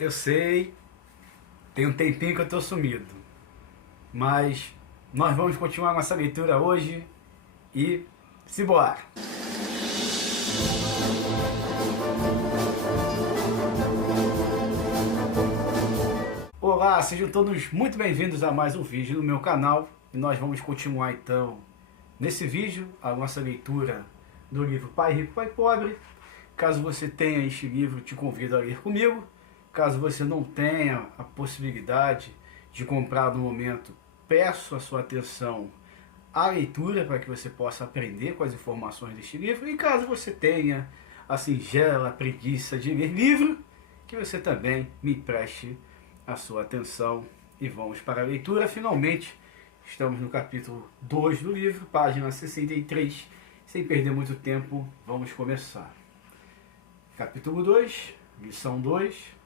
Eu sei, tem um tempinho que eu tô sumido, mas nós vamos continuar nossa leitura hoje e simbora! Olá, sejam todos muito bem-vindos a mais um vídeo no meu canal e nós vamos continuar então nesse vídeo a nossa leitura do livro Pai Rico, Pai Pobre. Caso você tenha este livro, te convido a ler comigo. Caso você não tenha a possibilidade de comprar no momento, peço a sua atenção à leitura para que você possa aprender com as informações deste livro. E caso você tenha a singela preguiça de ler livro, que você também me preste a sua atenção e vamos para a leitura. Finalmente, estamos no capítulo 2 do livro, página 63. Sem perder muito tempo, vamos começar. Capítulo 2, lição 2.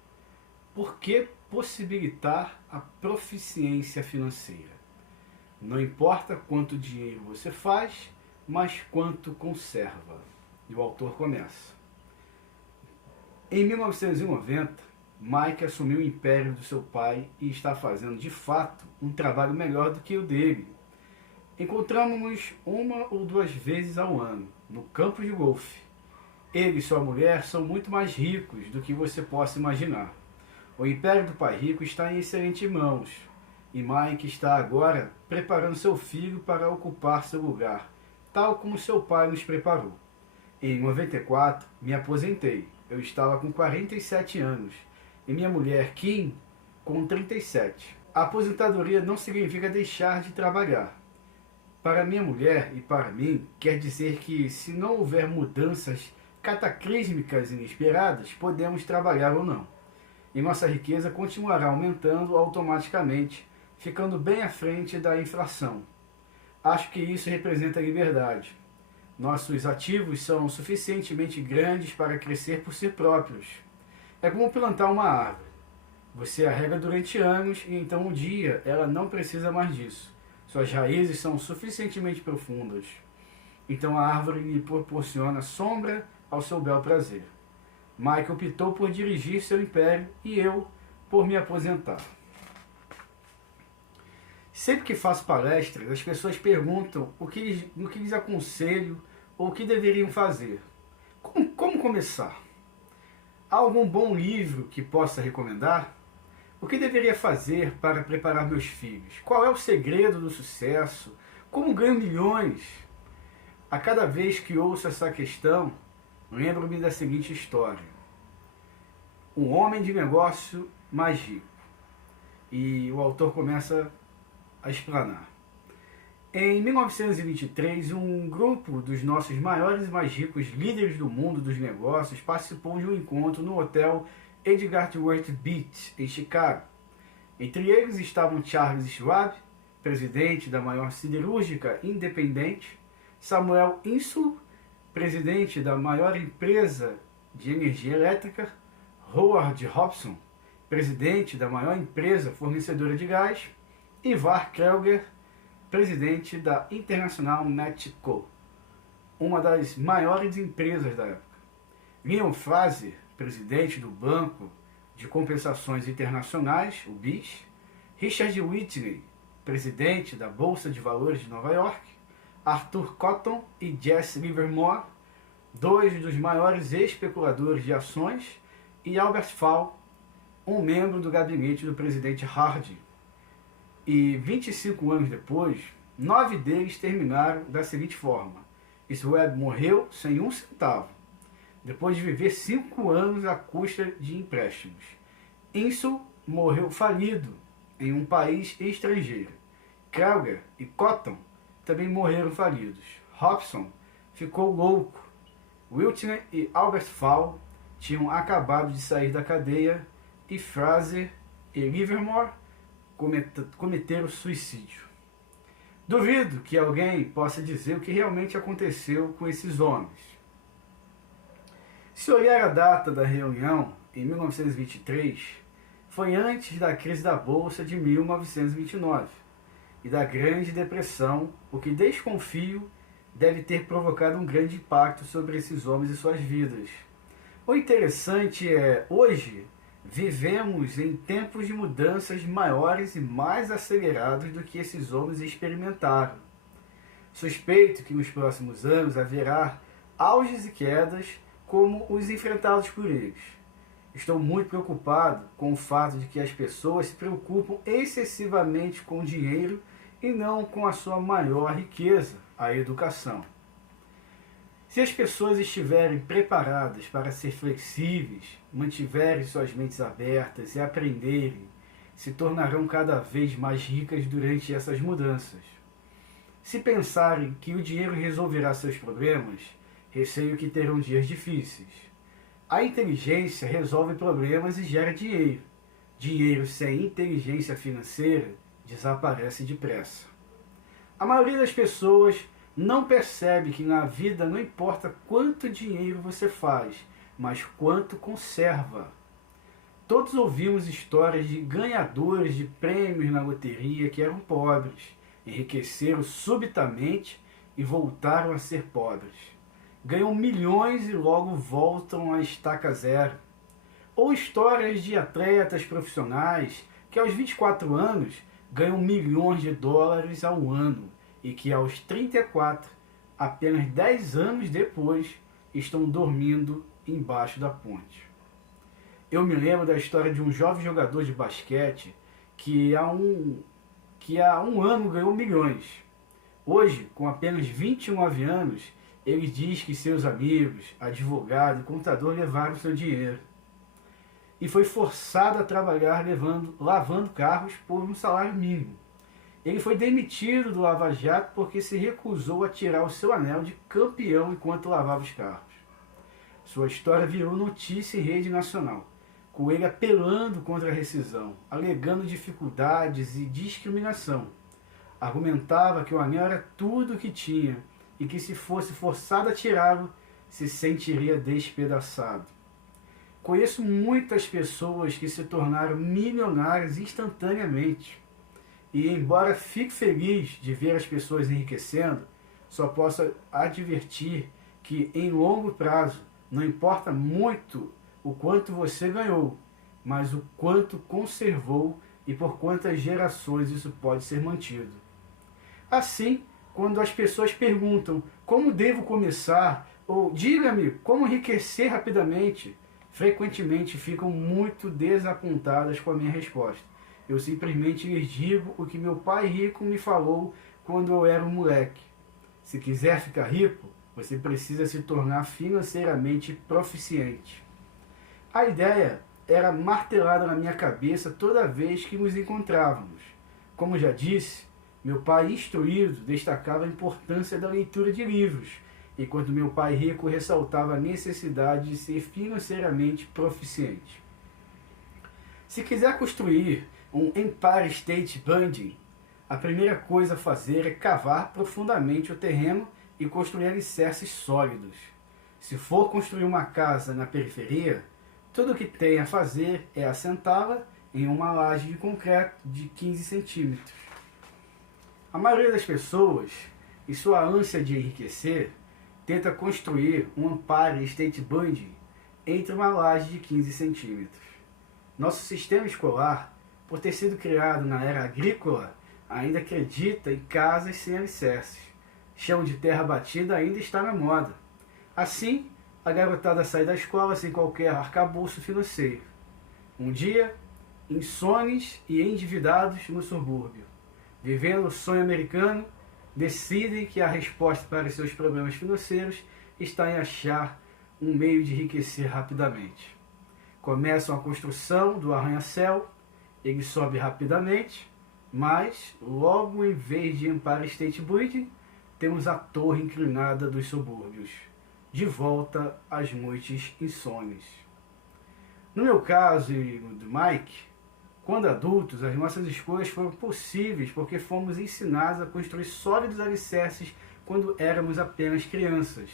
Por que possibilitar a proficiência financeira? Não importa quanto dinheiro você faz, mas quanto conserva. E o autor começa. Em 1990, Mike assumiu o império do seu pai e está fazendo, de fato, um trabalho melhor do que o dele. Encontramos-nos 1 ou 2 vezes ao ano, no campo de golfe. Ele e sua mulher são muito mais ricos do que você possa imaginar. O império do pai rico está em excelentes mãos, e Mike está agora preparando seu filho para ocupar seu lugar, tal como seu pai nos preparou. Em 94, me aposentei. Eu estava com 47 anos, e minha mulher, Kim, com 37. A aposentadoria não significa deixar de trabalhar. Para minha mulher e para mim, quer dizer que, se não houver mudanças cataclísmicas inesperadas, podemos trabalhar ou não. E nossa riqueza continuará aumentando automaticamente, ficando bem à frente da inflação. Acho que isso representa liberdade. Nossos ativos são suficientemente grandes para crescer por si próprios. É como plantar uma árvore. Você a rega durante anos e então um dia ela não precisa mais disso. Suas raízes são suficientemente profundas. Então a árvore lhe proporciona sombra ao seu bel prazer. Mike optou por dirigir seu império e eu por me aposentar. Sempre que faço palestras, as pessoas perguntam o que lhes aconselho ou o que deveriam fazer. Como começar? Há algum bom livro que possa recomendar? O que deveria fazer para preparar meus filhos? Qual é o segredo do sucesso? Como ganho milhões? A cada vez que ouço essa questão, lembro-me da seguinte história. Um homem de negócio mais rico. E o autor começa a explanar. Em 1923, um grupo dos nossos maiores e mais ricos líderes do mundo dos negócios participou de um encontro no hotel Edgar Worth Beach, em Chicago. Entre eles estavam Charles Schwab, presidente da maior siderúrgica independente, Samuel Insull, presidente da maior empresa de energia elétrica, Howard Robson, presidente da maior empresa fornecedora de gás, e Var Kreuger, presidente da International Metco, uma das maiores empresas da época. Leon Fraser, presidente do Banco de Compensações Internacionais, o BIS, Richard Whitney, presidente da Bolsa de Valores de Nova York, Arthur Cotton e Jesse Livermore, 2 dos maiores especuladores de ações, e Albert Fall, um membro do gabinete do presidente Harding. E 25 anos depois, 9 deles terminaram da seguinte forma. Schwab morreu sem um centavo, depois de viver 5 anos à custa de empréstimos. Insull morreu falido em um país estrangeiro. Kreuger e Cotton também morreram falidos. Robson ficou louco. Whitney e Albert Fall tinham acabado de sair da cadeia e Fraser e Livermore cometeram suicídio. Duvido que alguém possa dizer o que realmente aconteceu com esses homens. Se olhar a data da reunião, em 1923, foi antes da crise da Bolsa de 1929 e da Grande Depressão, o que desconfio deve ter provocado um grande impacto sobre esses homens e suas vidas. O interessante é, hoje, Vivemos em tempos de mudanças maiores e mais acelerados do que esses homens experimentaram. Suspeito que nos próximos anos haverá auges e quedas como os enfrentados por eles. Estou muito preocupado com o fato de que as pessoas se preocupam excessivamente com o dinheiro e não com a sua maior riqueza, a educação. Se as pessoas estiverem preparadas para ser flexíveis, mantiverem suas mentes abertas e aprenderem, se tornarão cada vez mais ricas durante essas mudanças. Se pensarem que o dinheiro resolverá seus problemas, receio que terão dias difíceis. A inteligência resolve problemas e gera dinheiro. Dinheiro sem inteligência financeira desaparece depressa. A maioria das pessoas não percebe que na vida não importa quanto dinheiro você faz, mas quanto conserva. Todos ouvimos histórias de ganhadores de prêmios na loteria que eram pobres, enriqueceram subitamente e voltaram a ser pobres. Ganham milhões e logo voltam à estaca zero. Ou histórias de atletas profissionais que aos 24 anos ganham milhões de dólares ao ano e que aos 34, apenas 10 anos depois, estão dormindo embaixo da ponte. Eu me lembro da história de um jovem jogador de basquete que há um ano ganhou milhões. Hoje, com apenas 29 anos, ele diz que seus amigos, advogado e contador levaram seu dinheiro. E foi forçado a trabalhar lavando carros por um salário mínimo. Ele foi demitido do Lava Jato porque se recusou a tirar o seu anel de campeão enquanto lavava os carros. Sua história virou notícia em rede nacional, com ele apelando contra a rescisão, alegando dificuldades e discriminação. Argumentava que o anel era tudo o que tinha e que se fosse forçado a tirá-lo, se sentiria despedaçado. Conheço muitas pessoas que se tornaram milionárias instantaneamente. E embora fique feliz de ver as pessoas enriquecendo, só posso advertir que em longo prazo não importa muito o quanto você ganhou, mas o quanto conservou e por quantas gerações isso pode ser mantido. Assim, quando as pessoas perguntam como devo começar ou diga-me como enriquecer rapidamente, frequentemente ficam muito desapontadas com a minha resposta. Eu simplesmente lhes digo o que meu pai rico me falou quando eu era um moleque. Se quiser ficar rico, você precisa se tornar financeiramente proficiente. A ideia era martelada na minha cabeça toda vez que nos encontrávamos. Como já disse, meu pai instruído destacava a importância da leitura de livros, enquanto meu pai rico ressaltava a necessidade de ser financeiramente proficiente. Se quiser construir um Empire State Building, a primeira coisa a fazer é cavar profundamente o terreno e construir alicerces sólidos. Se for construir uma casa na periferia, tudo o que tem a fazer é assentá-la em uma laje de concreto de 15 centímetros. A maioria das pessoas, em sua ânsia de enriquecer, tenta construir um Empire State Building entre uma laje de 15 centímetros. Nosso sistema escolar, por ter sido criado na era agrícola, ainda acredita em casas sem alicerces. Chão de terra batida ainda está na moda. Assim, a garotada sai da escola sem qualquer arcabouço financeiro. Um dia, insones e endividados no subúrbio, vivendo o sonho americano, decidem que a resposta para seus problemas financeiros está em achar um meio de enriquecer rapidamente. Começam a construção do arranha-céu, ele sobe rapidamente, mas logo em vez de Empire State Building, temos a torre inclinada dos subúrbios, de volta às noites insones. No meu caso e no do Mike, quando adultos, as nossas escolhas foram possíveis porque fomos ensinados a construir sólidos alicerces quando éramos apenas crianças.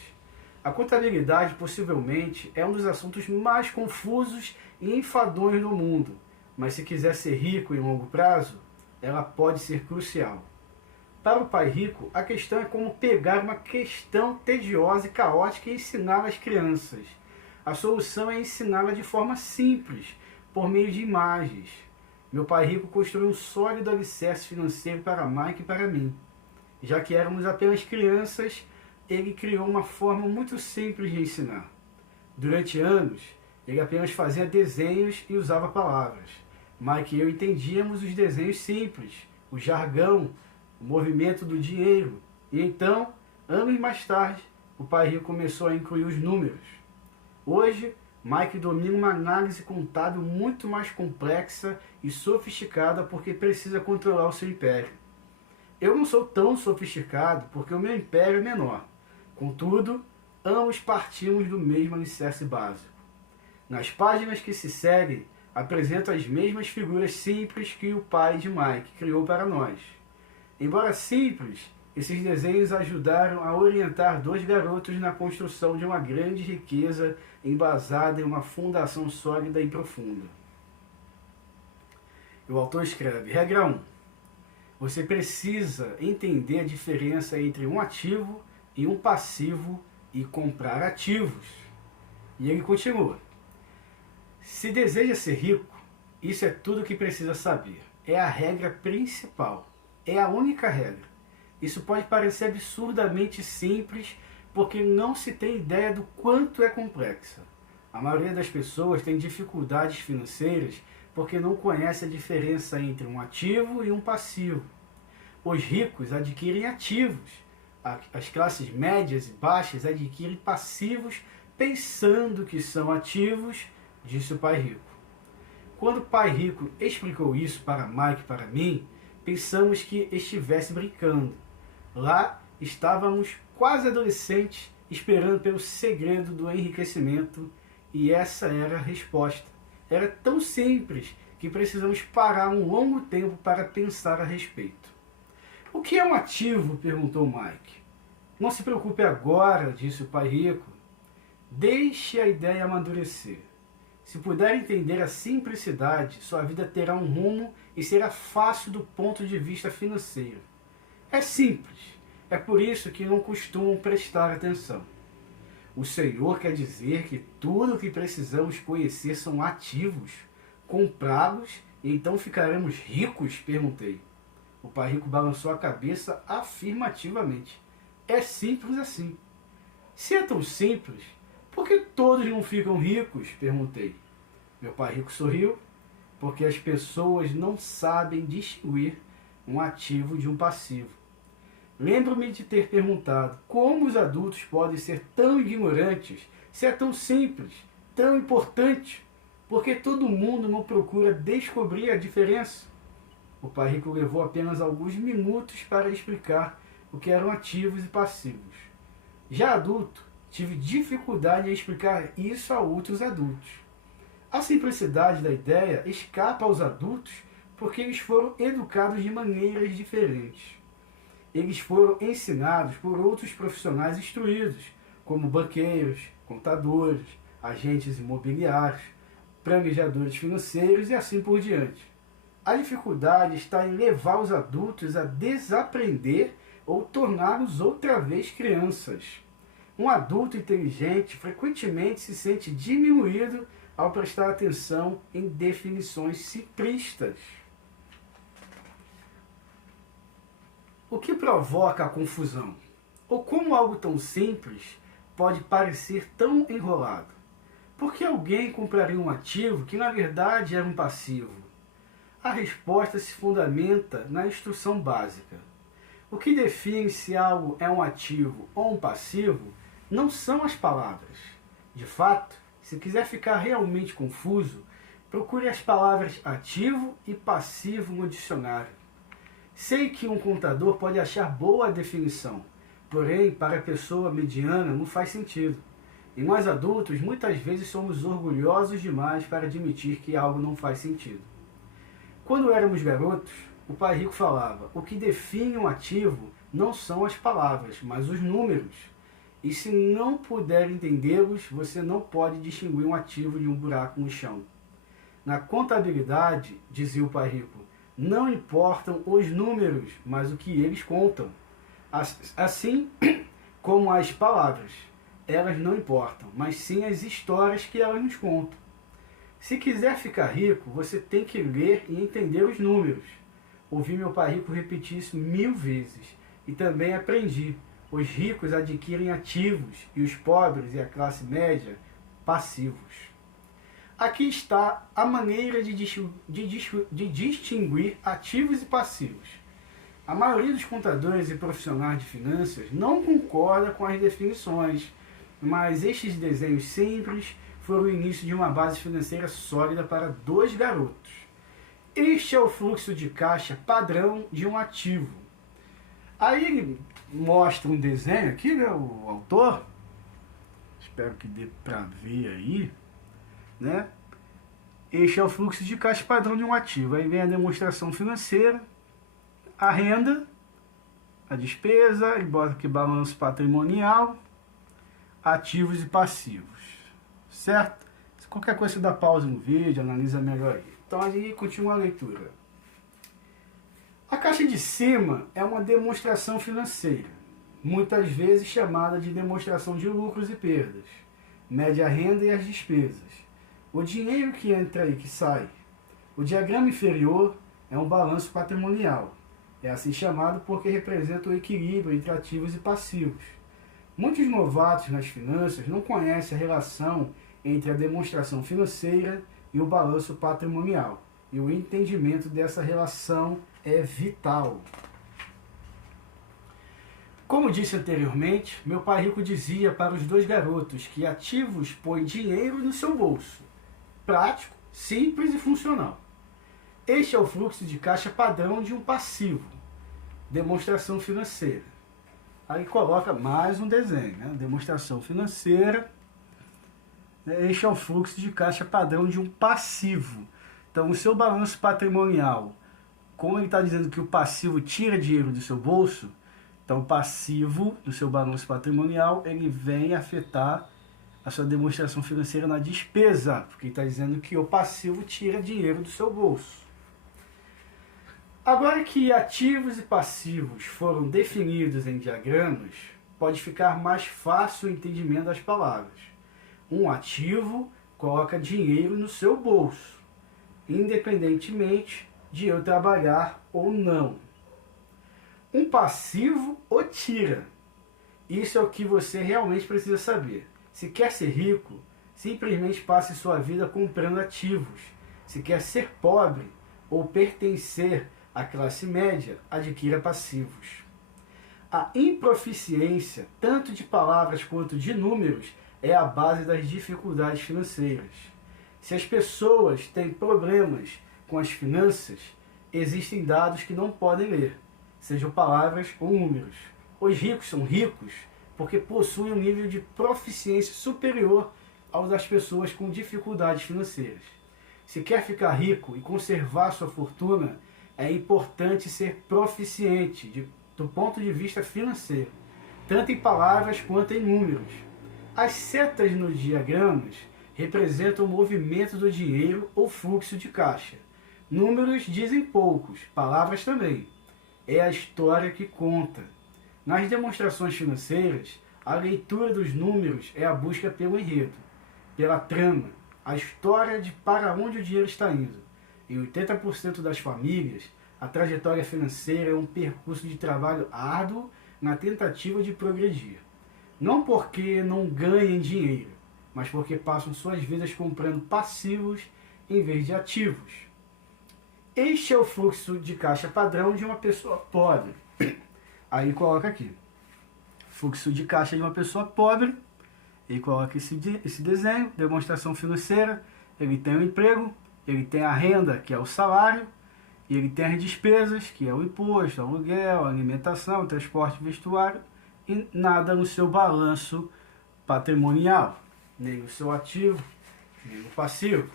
A contabilidade possivelmente é um dos assuntos mais confusos e enfadonhos do mundo, mas se quiser ser rico em longo prazo, ela pode ser crucial. Para o pai rico, a questão é como pegar uma questão tediosa e caótica e ensiná-la às crianças. A solução é ensiná-la de forma simples, por meio de imagens. Meu pai rico construiu um sólido alicerce financeiro para Mike e para mim. Já que éramos apenas crianças, ele criou uma forma muito simples de ensinar. Durante anos, ele apenas fazia desenhos e usava palavras. Mike e eu entendíamos os desenhos simples, o jargão, o movimento do dinheiro. E então, anos mais tarde, o pai rico começou a incluir os números. Hoje, Mike domina uma análise contábil muito mais complexa e sofisticada porque precisa controlar o seu império. Eu não sou tão sofisticado porque o meu império é menor. Contudo, ambos partimos do mesmo alicerce básico. Nas páginas que se seguem, apresento as mesmas figuras simples que o pai de Mike criou para nós. Embora simples, esses desenhos ajudaram a orientar dois garotos na construção de uma grande riqueza embasada em uma fundação sólida e profunda. O autor escreve: regra 1. Você precisa entender a diferença entre um ativo e um passivo e comprar ativos. E ele continua: se deseja ser rico, isso é tudo o que precisa saber. É a regra principal. É a única regra. Isso pode parecer absurdamente simples porque não se tem ideia do quanto é complexa. A maioria das pessoas tem dificuldades financeiras porque não conhece a diferença entre um ativo e um passivo. Os ricos adquirem ativos. As classes médias e baixas adquirem passivos pensando que são ativos, disse o pai rico. Quando o pai rico explicou isso para Mike e para mim, pensamos que estivesse brincando. Lá estávamos quase adolescentes, esperando pelo segredo do enriquecimento, e essa era a resposta. Era tão simples que precisamos parar um longo tempo para pensar a respeito. O que é um ativo? Perguntou Mike. Não se preocupe agora, disse o pai rico. Deixe a ideia amadurecer. Se puder entender a simplicidade, sua vida terá um rumo e será fácil do ponto de vista financeiro. É simples. É por isso que não costumam prestar atenção. O Senhor quer dizer que tudo o que precisamos conhecer são ativos. Comprá-los e então ficaremos ricos? Perguntei. O pai rico balançou a cabeça afirmativamente. É simples assim. Se é tão simples, por que todos não ficam ricos? Perguntei. Meu pai rico sorriu, porque as pessoas não sabem distinguir um ativo de um passivo. Lembro-me de ter perguntado como os adultos podem ser tão ignorantes, se é tão simples, tão importante, porque todo mundo não procura descobrir a diferença. O pai rico levou apenas alguns minutos para explicar o que eram ativos e passivos. Já adulto, tive dificuldade em explicar isso a outros adultos. A simplicidade da ideia escapa aos adultos porque eles foram educados de maneiras diferentes. Eles foram ensinados por outros profissionais instruídos, como banqueiros, contadores, agentes imobiliários, planejadores financeiros e assim por diante. A dificuldade está em levar os adultos a desaprender ou torná-los outra vez crianças. Um adulto inteligente frequentemente se sente diminuído ao prestar atenção em definições simplistas. O que provoca a confusão? Ou como algo tão simples pode parecer tão enrolado? Por que alguém compraria um ativo que na verdade era um passivo? A resposta se fundamenta na instrução básica. O que define se algo é um ativo ou um passivo não são as palavras. De fato, se quiser ficar realmente confuso, procure as palavras ativo e passivo no dicionário. Sei que um contador pode achar boa a definição, porém, para a pessoa mediana não faz sentido. E nós adultos, muitas vezes, somos orgulhosos demais para admitir que algo não faz sentido. Quando éramos garotos, o pai rico falava: o que define um ativo não são as palavras, mas os números. E se não puder entendê-los, você não pode distinguir um ativo de um buraco no chão. Na contabilidade, dizia o pai rico, não importam os números, mas o que eles contam. Assim como as palavras, elas não importam, mas sim as histórias que elas nos contam. Se quiser ficar rico, você tem que ler e entender os números. Ouvi meu pai rico repetir isso 1000 vezes. E também aprendi. Os ricos adquirem ativos e os pobres e a classe média passivos. Aqui está a maneira de distinguir ativos e passivos. A maioria dos contadores e profissionais de finanças não concorda com as definições, mas estes desenhos simples foram o início de uma base financeira sólida para 2 garotos. Este é o fluxo de caixa padrão de um ativo. Aí ele mostra um desenho aqui, né, o autor, espero que dê para ver aí, né? Este é o fluxo de caixa padrão de um ativo. Aí vem a demonstração financeira, a renda, a despesa, ele bota aqui balanço patrimonial, ativos e passivos, certo? Se qualquer coisa você dá pausa no vídeo, analisa melhor aí. Então aí continua a leitura. A caixa de cima é uma demonstração financeira, muitas vezes chamada de demonstração de lucros e perdas, mede a renda e as despesas, o dinheiro que entra e que sai. O diagrama inferior é um balanço patrimonial, é assim chamado porque representa o equilíbrio entre ativos e passivos. Muitos novatos nas finanças não conhecem a relação entre a demonstração financeira e o balanço patrimonial, e o entendimento dessa relação é vital. Como disse anteriormente, meu pai rico dizia para os 2 garotos que ativos põem dinheiro no seu bolso. Prático, simples e funcional. Este é o fluxo de caixa padrão de um passivo. Demonstração financeira. Aí coloca mais um desenho, né? Demonstração financeira. Este é o fluxo de caixa padrão de um passivo. Então, o seu balanço patrimonial, como ele está dizendo que o passivo tira dinheiro do seu bolso, então o passivo do seu balanço patrimonial, ele vem afetar a sua demonstração financeira na despesa, porque ele está dizendo que o passivo tira dinheiro do seu bolso. Agora que ativos e passivos foram definidos em diagramas, pode ficar mais fácil o entendimento das palavras. Um ativo coloca dinheiro no seu bolso, independentemente de eu trabalhar ou não. Um passivo o tira. Isso é o que você realmente precisa saber. Se quer ser rico, simplesmente passe sua vida comprando ativos. Se quer ser pobre ou pertencer à classe média, adquira passivos. A improficiência, tanto de palavras quanto de números, é a base das dificuldades financeiras. Se as pessoas têm problemas com as finanças, existem dados que não podem ler, sejam palavras ou números. Os ricos são ricos porque possuem um nível de proficiência superior ao das pessoas com dificuldades financeiras. Se quer ficar rico e conservar sua fortuna, é importante ser proficiente do ponto de vista financeiro, tanto em palavras quanto em números. As setas nos diagramas representam o movimento do dinheiro ou fluxo de caixa. Números dizem poucos, palavras também. É a história que conta. Nas demonstrações financeiras, a leitura dos números é a busca pelo enredo, pela trama, a história de para onde o dinheiro está indo. Em 80% das famílias, a trajetória financeira é um percurso de trabalho árduo na tentativa de progredir. Não porque não ganhem dinheiro, mas porque passam suas vidas comprando passivos em vez de ativos. Este é o fluxo de caixa padrão de uma pessoa pobre. Aí coloca aqui, fluxo de caixa de uma pessoa pobre, e coloca esse desenho, demonstração financeira, ele tem o emprego, ele tem a renda, que é o salário, e ele tem as despesas, que é o imposto, aluguel, alimentação, transporte, vestuário, e nada no seu balanço patrimonial, nem o seu ativo, nem o passivo.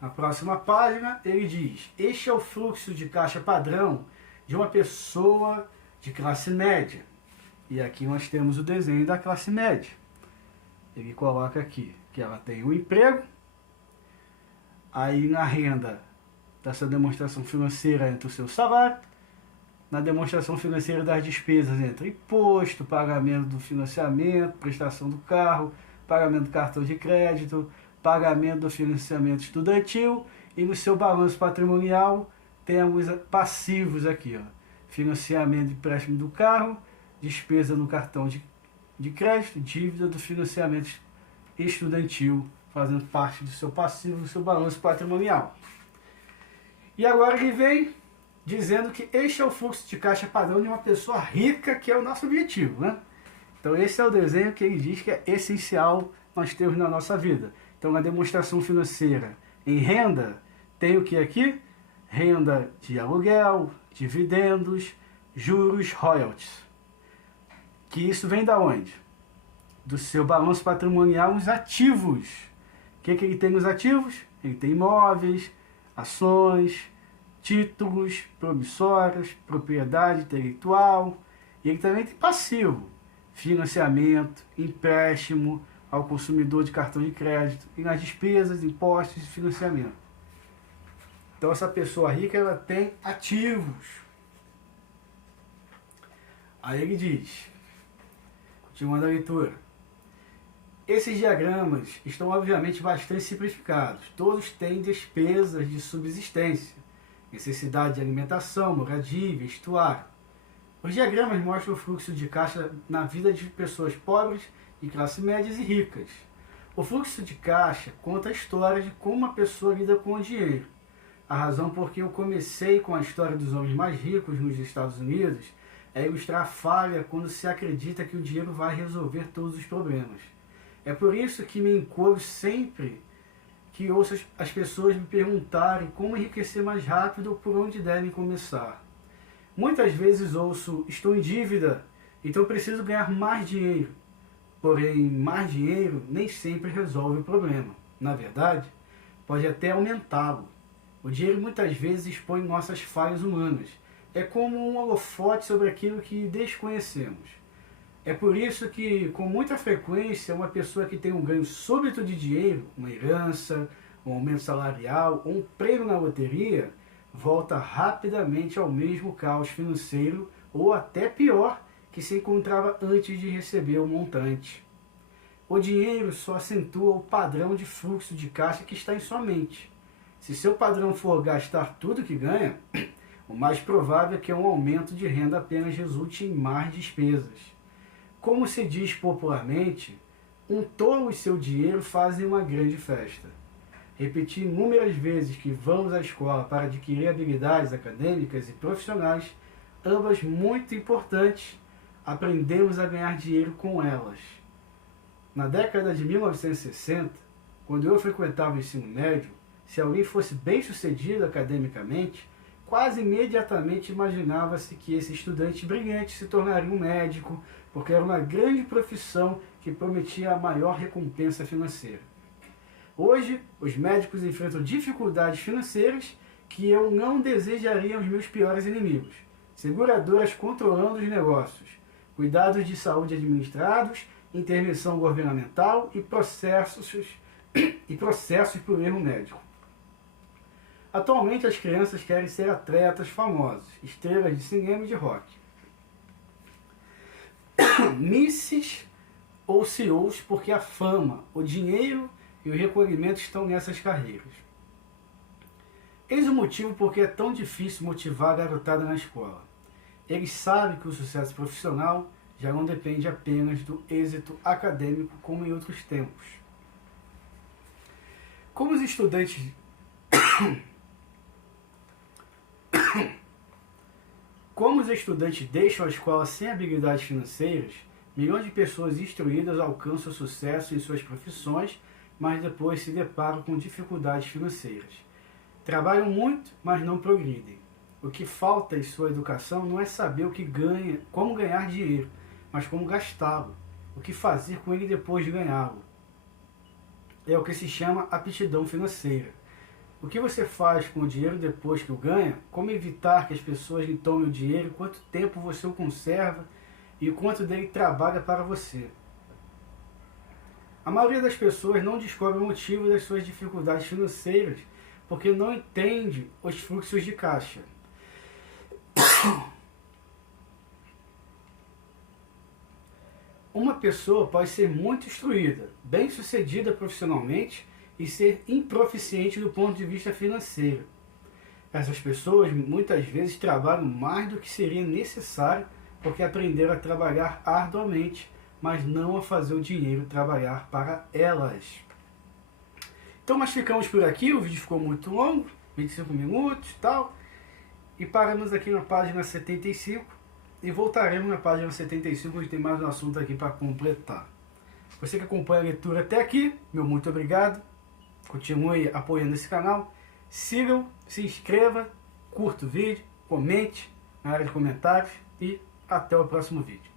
Na próxima página ele diz, este é o fluxo de caixa padrão de uma pessoa de classe média. E aqui nós temos o desenho da classe média. Ele coloca aqui que ela tem um emprego, aí na renda dessa demonstração financeira entra o seu salário, na demonstração financeira das despesas entra imposto, pagamento do financiamento, prestação do carro, pagamento do cartão de crédito, pagamento do financiamento estudantil, e no seu balanço patrimonial tem alguns passivos aqui, ó. Financiamento de empréstimo do carro, despesa no cartão de crédito, dívida do financiamento estudantil, fazendo parte do seu passivo, do seu balanço patrimonial. E agora ele vem dizendo que este é o fluxo de caixa padrão de uma pessoa rica, que é o nosso objetivo, né? Então esse é o desenho que ele diz que é essencial nós termos na nossa vida. Então na demonstração financeira em renda, tem o que aqui? Renda de aluguel, dividendos, juros, royalties. Que isso vem da onde? Do seu balanço patrimonial, os ativos. O que ele tem nos ativos? Ele tem imóveis, ações, títulos, promissórias, propriedade intelectual. E ele também tem passivo, financiamento, empréstimo ao consumidor de cartão de crédito e nas despesas, impostos e financiamento. Então essa pessoa rica, ela tem ativos. Aí ele diz, continuando a leitura, esses diagramas estão obviamente bastante simplificados. Todos têm despesas de subsistência, necessidade de alimentação, moradia e vestuário. Os diagramas mostram o fluxo de caixa na vida de pessoas pobres, de classe médias e ricas. O fluxo de caixa conta a história de como uma pessoa lida com o dinheiro. A razão por que eu comecei com a história dos homens mais ricos nos Estados Unidos é ilustrar a falha quando se acredita que o dinheiro vai resolver todos os problemas. É por isso que me encolho sempre que ouço as pessoas me perguntarem como enriquecer mais rápido ou por onde devem começar. Muitas vezes ouço, estou em dívida, então preciso ganhar mais dinheiro. Porém, mais dinheiro nem sempre resolve o problema. Na verdade, pode até aumentá-lo. O dinheiro muitas vezes expõe nossas falhas humanas. É como um holofote sobre aquilo que desconhecemos. É por isso que, com muita frequência, uma pessoa que tem um ganho súbito de dinheiro, uma herança, um aumento salarial ou um prêmio na loteria, volta rapidamente ao mesmo caos financeiro ou até pior que se encontrava antes de receber o montante. O dinheiro só acentua o padrão de fluxo de caixa que está em sua mente. Se seu padrão for gastar tudo que ganha, o mais provável é que um aumento de renda apenas resulte em mais despesas. Como se diz popularmente, um tolo e seu dinheiro fazem uma grande festa. Repetir inúmeras vezes que vamos à escola para adquirir habilidades acadêmicas e profissionais, ambas muito importantes, aprendemos a ganhar dinheiro com elas. Na década de 1960, quando eu frequentava o ensino médio, se alguém fosse bem-sucedido academicamente, quase imediatamente imaginava-se que esse estudante brilhante se tornaria um médico, porque era uma grande profissão que prometia a maior recompensa financeira. Hoje, os médicos enfrentam dificuldades financeiras que eu não desejaria aos meus piores inimigos. Seguradoras controlando os negócios, cuidados de saúde administrados, intervenção governamental e processos por erro médico. Atualmente as crianças querem ser atletas famosos, estrelas de cinema e de rock. Misses ou CEOs, porque a fama, o dinheiro e o recolhimento estão nessas carreiras. Eis o motivo porque é tão difícil motivar a garotada na escola. Eles sabem que o sucesso profissional já não depende apenas do êxito acadêmico como em outros tempos. Como os estudantes deixam a escola sem habilidades financeiras, milhões de pessoas instruídas alcançam sucesso em suas profissões, mas depois se deparam com dificuldades financeiras. Trabalham muito, mas não progridem. O que falta em sua educação não é saber o que ganha, como ganhar dinheiro, mas como gastá-lo, o que fazer com ele depois de ganhá-lo. É o que se chama aptidão financeira. O que você faz com o dinheiro depois que o ganha, como evitar que as pessoas lhe tomem o dinheiro, quanto tempo você o conserva e o quanto dele trabalha para você. A maioria das pessoas não descobre o motivo das suas dificuldades financeiras porque não entende os fluxos de caixa. Uma pessoa pode ser muito instruída, bem-sucedida profissionalmente e ser improficiente do ponto de vista financeiro. Essas pessoas muitas vezes trabalham mais do que seria necessário porque aprenderam a trabalhar arduamente, mas não a fazer o dinheiro trabalhar para elas. Então nós ficamos por aqui, o vídeo ficou muito longo, 25 minutos e tal, e paramos aqui na página 75 e voltaremos na página 75, onde tem mais um assunto aqui para completar. Você que acompanha a leitura até aqui, meu muito obrigado, continue apoiando esse canal, sigam, se inscreva, curta o vídeo, comente na área de comentários e até o próximo vídeo.